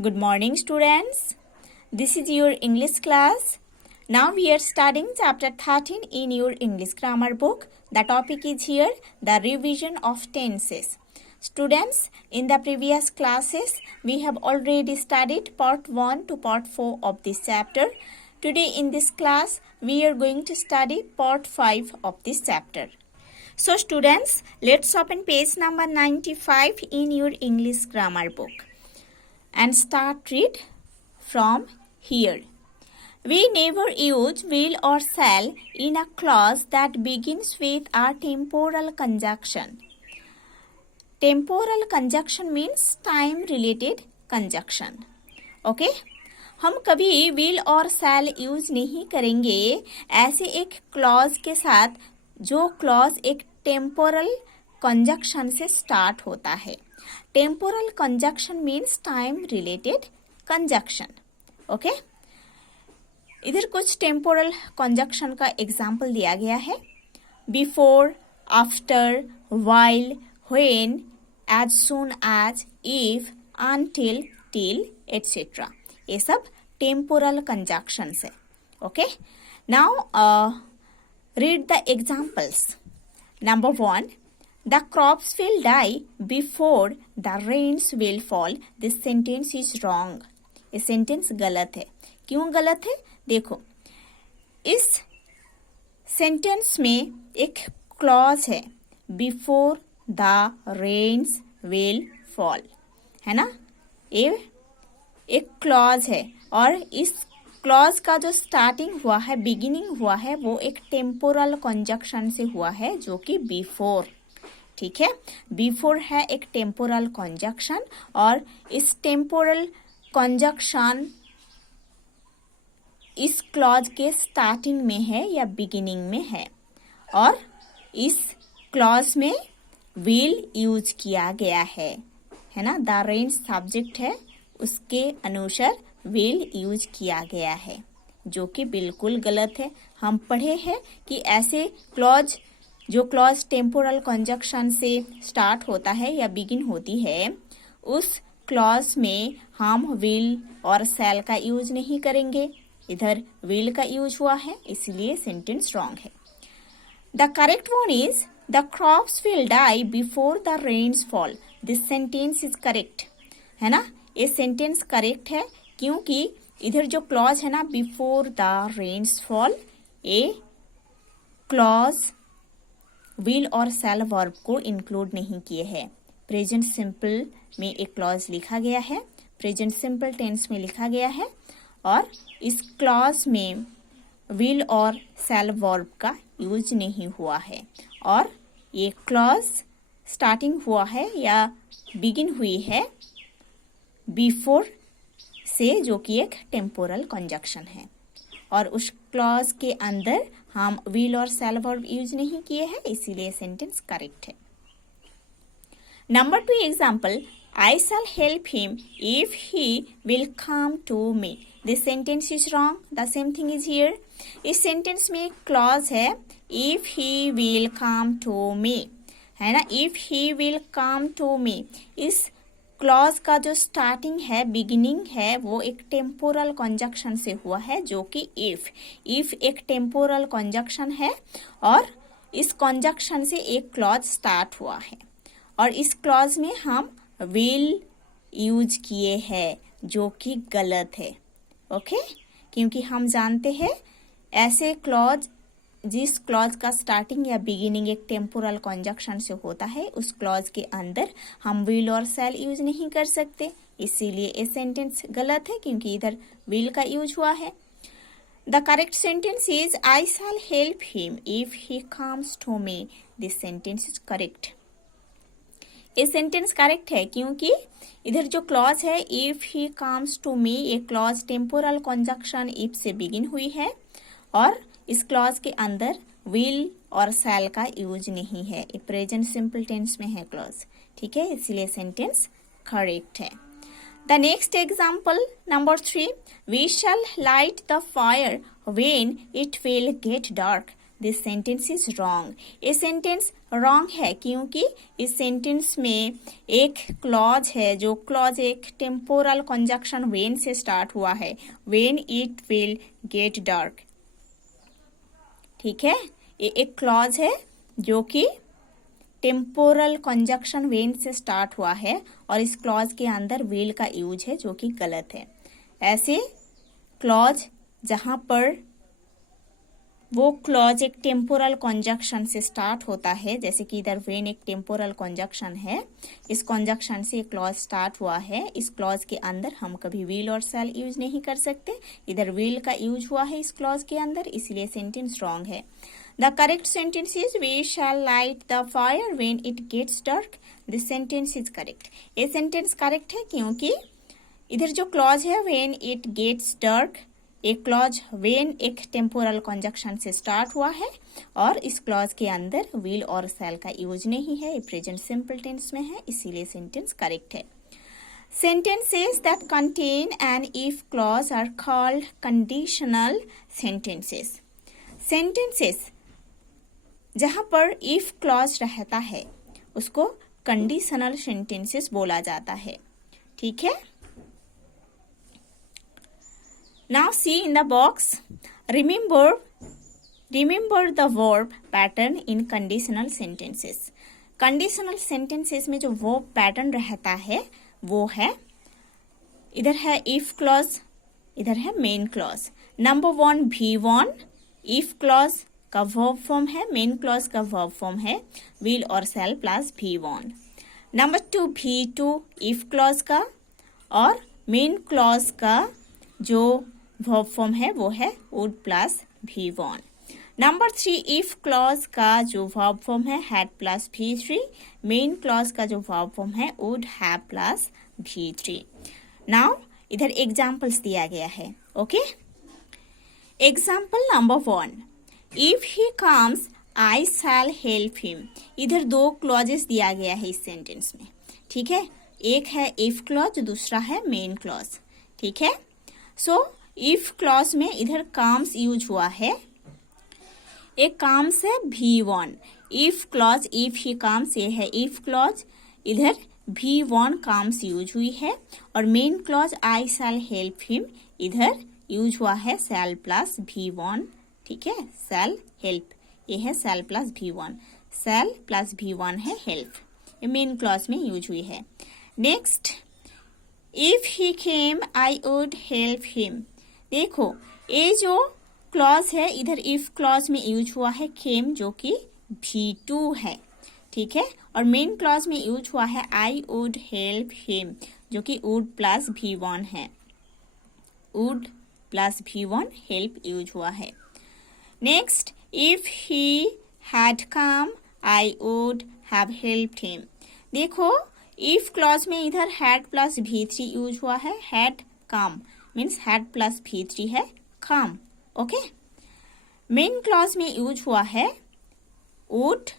Good morning, students. This is your English class. Now we are studying chapter 13 in your English grammar book. The topic is here, the revision of tenses. Students, in the previous classes, we have already studied part 1 to part 4 of this chapter. Today in this class, we are going to study part 5 of this chapter. So students, let's open page number 95 in your English grammar book and start read from here. We never use will or shall in a clause that begins with a temporal conjunction. Temporal conjunction means time related conjunction. Okay? हम कभी will और shall use नहीं करेंगे ऐसे एक clause के साथ जो क्लॉज एक टेम्पोरल कंजक्शन से स्टार्ट होता है. Temporal conjunction means time related conjunction. Okay, इधर कुछ टेम्पोरल कंजक्शन का एग्जाम्पल दिया गया है. Before, after, while, when, as soon as, if, until, till, etcetera. ये सब टेम्पोरल कंजक्शन है. Okay, now read the examples. Number 1, the crops will die before the rains will fall. This sentence is wrong. ये sentence गलत है. क्यों गलत है? देखो, इस सेंटेंस में एक क्लॉज है, before the rains will fall, है ना. ये एक क्लॉज है और इस क्लॉज का जो स्टार्टिंग हुआ है, बिगिनिंग हुआ है, वो एक टेम्पोरल कंजक्शन से हुआ है जो कि बिफोर. ठीक है, बिफोर है एक टेम्पोरल कंजक्शन और इस टेम्पोरल कंजक्शन इस क्लॉज के स्टार्टिंग में है या बिगिनिंग में है और इस क्लॉज में विल यूज किया गया है ना. द रेन सब्जेक्ट है, उसके अनुसार विल यूज किया गया है जो कि बिल्कुल गलत है. हम पढ़े हैं कि ऐसे क्लॉज जो क्लॉज टेम्पोरल कंजक्शन से स्टार्ट होता है या बिगिन होती है, उस क्लॉज में हम विल और शैल का यूज नहीं करेंगे. इधर विल का यूज हुआ है, इसलिए सेंटेंस रॉन्ग है. The correct one is the crops will die before the rains fall. This sentence is correct, है ना. ये सेंटेंस करेक्ट है क्योंकि इधर जो क्लॉज है ना, बिफोर द रेन्स फॉल, ये क्लॉज विल और शैल वर्ब को इंक्लूड नहीं किए हैं. प्रेजेंट सिंपल में एक क्लॉज लिखा गया है, प्रेजेंट सिंपल टेंस में लिखा गया है और इस क्लॉज में विल और शैल वर्ब का यूज नहीं हुआ है और ये क्लॉज स्टार्टिंग हुआ है या बिगिन हुई है बिफोर से, जो कि एक टेम्पोरल कंजक्शन है और उस क्लॉज के अंदर हम विल और शैल वर्ब यूज नहीं किए हैं, इसीलिए सेंटेंस करेक्ट है. Number 2 example, I shall help him if he will come to me. This sentence is wrong. The same thing is here. इस सेंटेंस में एक क्लॉज है, if he will come to me, है ना. If he will come to me, इस clause का जो starting है, बिगिनिंग है, वो एक टेम्पोरल कंजक्शन से हुआ है जो कि इफ एक टेम्पोरल कंजक्शन है और इस कंजक्शन से एक क्लॉज स्टार्ट हुआ है और इस क्लॉज में हम विल यूज किए हैं जो कि गलत है. ओके, क्योंकि हम जानते हैं ऐसे क्लॉज जिस क्लॉज का स्टार्टिंग या बिगिनिंग एक टेम्पोरल कंजक्शन से होता है, उस क्लॉज के अंदर हम विल और शैल यूज नहीं कर सकते, इसीलिए ये सेंटेंस गलत है क्योंकि इधर विल का यूज हुआ है. The correct sentence is I shall help him if he comes to me. This sentence is correct. ये सेंटेंस करेक्ट है क्योंकि इधर जो क्लॉज है, if he comes to me, ये क्लॉज टेम्पोरल कंजक्शन इफ से बिगिन हुई है और इस क्लॉज के अंदर विल और शैल का यूज नहीं है. ये प्रेजेंट सिंपल टेंस में है क्लॉज. ठीक है, इसलिए सेंटेंस करेक्ट है. The next example number 3, we shall light the fire when it will get dark. This sentence is wrong. ये सेंटेंस रॉन्ग है क्योंकि इस सेंटेंस में एक क्लॉज है, जो क्लॉज एक टेम्पोरल कंजक्शन व्हेन से स्टार्ट हुआ है, when it will get dark. ठीक है, ये एक क्लॉज है जो कि टेम्पोरल कंजक्शन व्हेन से स्टार्ट हुआ है और इस क्लॉज के अंदर विल का यूज है जो कि गलत है। ऐसे क्लॉज जहां पर वो क्लॉज एक टेम्पोरल कंजक्शन से स्टार्ट होता है, जैसे कि इधर व्हेन एक टेम्पोरल कंजक्शन है, इस कंजक्शन से क्लॉज स्टार्ट हुआ है, इस क्लॉज के अंदर हम कभी विल और शैल यूज नहीं कर सकते। इधर विल का यूज हुआ है इस क्लॉज के अंदर, इसलिए सेंटेंस रॉन्ग है। The correct sentence is we shall light the fire when it gets dark. This sentence is correct. ये सेंटेंस करेक्ट है क्योंकि इधर जो क्लॉज है व्हेन इट गेट्स डार्क, एक क्लॉज व्हेन एक टेम्पोरल कंजक्शन से स्टार्ट हुआ है और इस क्लॉज के अंदर विल और शैल का यूज नहीं है, ये प्रेजेंट सिंपल टेंस में है, इसीलिए सेंटेंस करेक्ट है। Sentences that contain an if clause are called conditional sentences. Sentences जहां पर if clause रहता है उसको conditional sentences बोला जाता है। ठीक है, now see in the box, remember the verb pattern in conditional sentences. conditional sentences में जो verb pattern रहता है वो है, इधर है if clause, इधर है main clause। Number 1 V1 if clause का verb form है, main clause का verb form है will और shall plus V1। Number 2 V2 if clause का और main clause का जो verb form है वो है would plus V1। Number 3 if clause का जो verb form है had plus V3, main clause का जो verb form है would have plus V3। Now इधर एग्जाम्पल्स दिया गया है। Okay, example number 1, if he comes I shall help him. इधर 2 क्लॉजेस दिया गया है इस सेंटेंस में। ठीक है, एक है इफ क्लॉज, दूसरा है मेन क्लॉज। ठीक है, सो इफ क्लॉज में इधर कम्स यूज हुआ है, एक कम्स है V1। If clause if he comes ये है इफ क्लॉज, इधर V1 कम्स यूज हुई है और मेन क्लॉज आई शैल हेल्प हिम, इधर यूज हुआ है शैल प्लस V1। ठीक है, शैल हेल्प, ये है शैल प्लस V1, शैल प्लस V1 है हेल्प, ये मेन क्लॉज में यूज हुई है। Next, if he came I would help him. देखो ये जो क्लॉज है इधर इफ क्लॉज में यूज हुआ है केम जो कि V2 है। ठीक है, और मेन क्लॉज में यूज हुआ है आई वुड हेल्प हिम जो कि वुड प्लस V1 है, would plus V1 help use हुआ है। Next, if he had come I would have helped him. देखो इफ क्लॉज में इधर हैड प्लस V3 यूज हुआ है, had come means had plus V3 है कम। ओके, मेन क्लॉज में यूज हुआ है would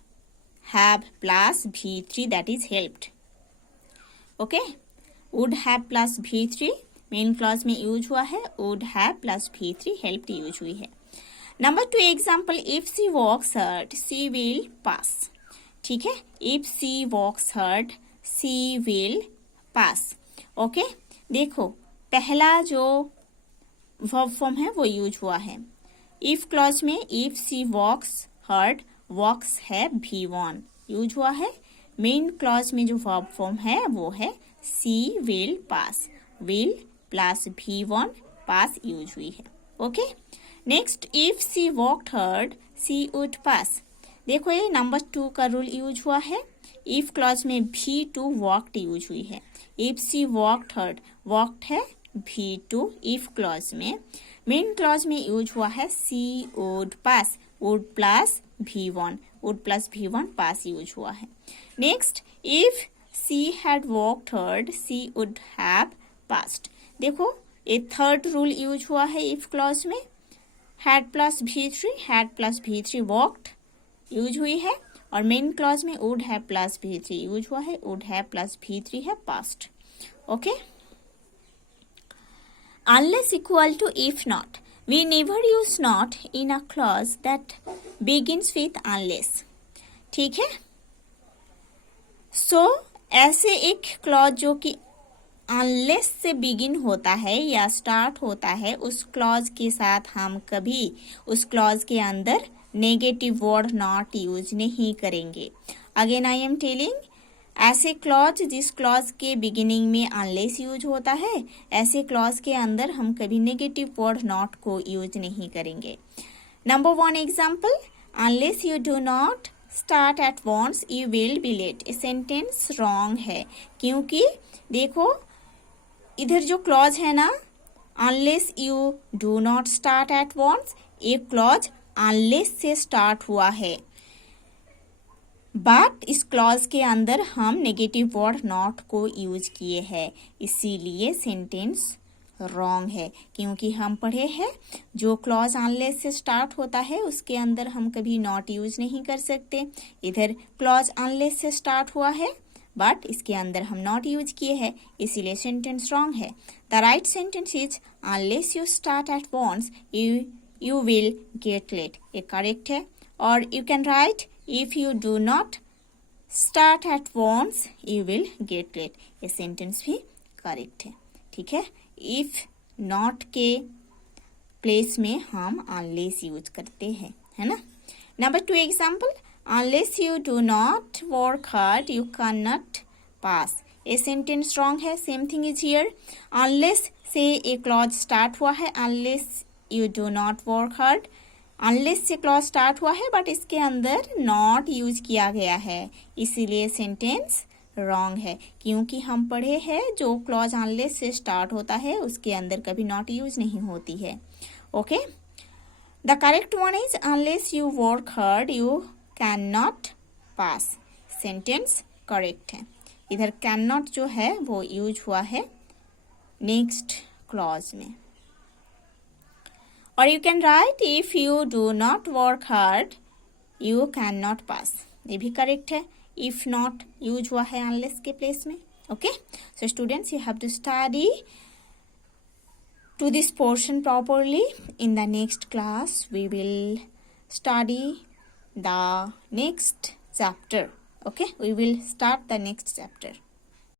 have plus V3 that is helped. Okay, would have plus V3 main clause में यूज हुआ है, would have plus V3 helped use हुई है। Number 2 example, if she works hard she will pass. ठीक है, if she works hard she will pass. Okay, देखो पहला जो वर्ब फॉर्म है वो यूज हुआ है इफ क्लॉज में, इफ सी वॉक्स हर्ड, वॉक्स है V1 यूज हुआ है, मेन क्लॉज में जो वर्ब फॉर्म है वो है she will pass, will plus V1 pass use हुई है। Okay, next, if she worked hard she would pass. देखो ये नंबर 2 का रूल यूज हुआ है, इफ क्लॉज में V2 वॉक्ड यूज हुई है, if she worked hard, worked है V2 इफ क्लॉज में, मेन क्लॉज में यूज हुआ है she would pass, would plus V1, would plus V1 pass use हुआ है। Next, if she had worked hard she would have passed. देखो ये third rule use हुआ है इफ क्लॉज में, had plus V3, had plus V3 worked use हुई है और मेन क्लॉज में would have plus V3 use हुआ है, वुड हैव प्लस V3 है past. Okay, unless equal to if not We never use not in a clause that begins with unless. ठीक है? So ऐसे एक क्लॉज जो कि अनलेस से बिगिन होता है या स्टार्ट होता है, उस क्लॉज के साथ हम कभी उस क्लॉज के अंदर नेगेटिव वर्ड नॉट यूज नहीं करेंगे. अगेन आई एम टेलिंग, ऐसे क्लॉज जिस क्लॉज के बिगिनिंग में अनलेस यूज होता है, ऐसे क्लॉज के अंदर हम कभी नेगेटिव वर्ड नॉट को यूज नहीं करेंगे. Number 1 example, unless you do not start at once you will be late. ये सेंटेंस रॉन्ग है, क्योंकि देखो इधर जो क्लॉज है ना, unless you do not start at once, ये क्लॉज अनलेस से स्टार्ट हुआ है, बट इस क्लॉज के अंदर हम नेगेटिव वर्ड नॉट को यूज किए हैं, इसीलिए सेंटेंस रॉन्ग है. क्योंकि हम पढ़े हैं जो क्लॉज अनलेस से स्टार्ट होता है उसके अंदर हम कभी नॉट यूज नहीं कर सकते. इधर क्लॉज अनलेस से स्टार्ट हुआ है बट इसके अंदर हम नॉट यूज किए हैं, इसीलिए सेंटेंस रॉन्ग है. The right sentence is unless you start at once you will get late. ये करेक्ट है. और you can write if you do not start at once you will get late. ये sentence भी correct है. ठीक है, if not के place में हम अनलेस यूज करते हैं, है ना. Number 2 example, unless you do not work hard you cannot pass. ये सेंटेंस रॉन्ग है. Same thing is here. unless से एक क्लॉज स्टार्ट हुआ है, unless you do not work hard, unless से क्लॉज स्टार्ट हुआ है बट इसके अंदर नॉट यूज किया गया है, इसीलिए सेंटेंस रॉन्ग है. क्योंकि हम पढ़े हैं जो क्लॉज unless से स्टार्ट होता है उसके अंदर कभी नॉट यूज नहीं होती है. Okay, the correct one is unless you work hard you cannot pass. Sentence correct है. इधर cannot जो है वो यूज हुआ है नेक्स्ट क्लॉज में. और you can write if you do not work hard you can not pass. ये भी करेक्ट है. इफ नॉट यूज हुआ है अनलेस के प्लेस में. Okay, so students you have to study to this portion properly. In the next class we will study the next chapter. Okay, we will start the next chapter.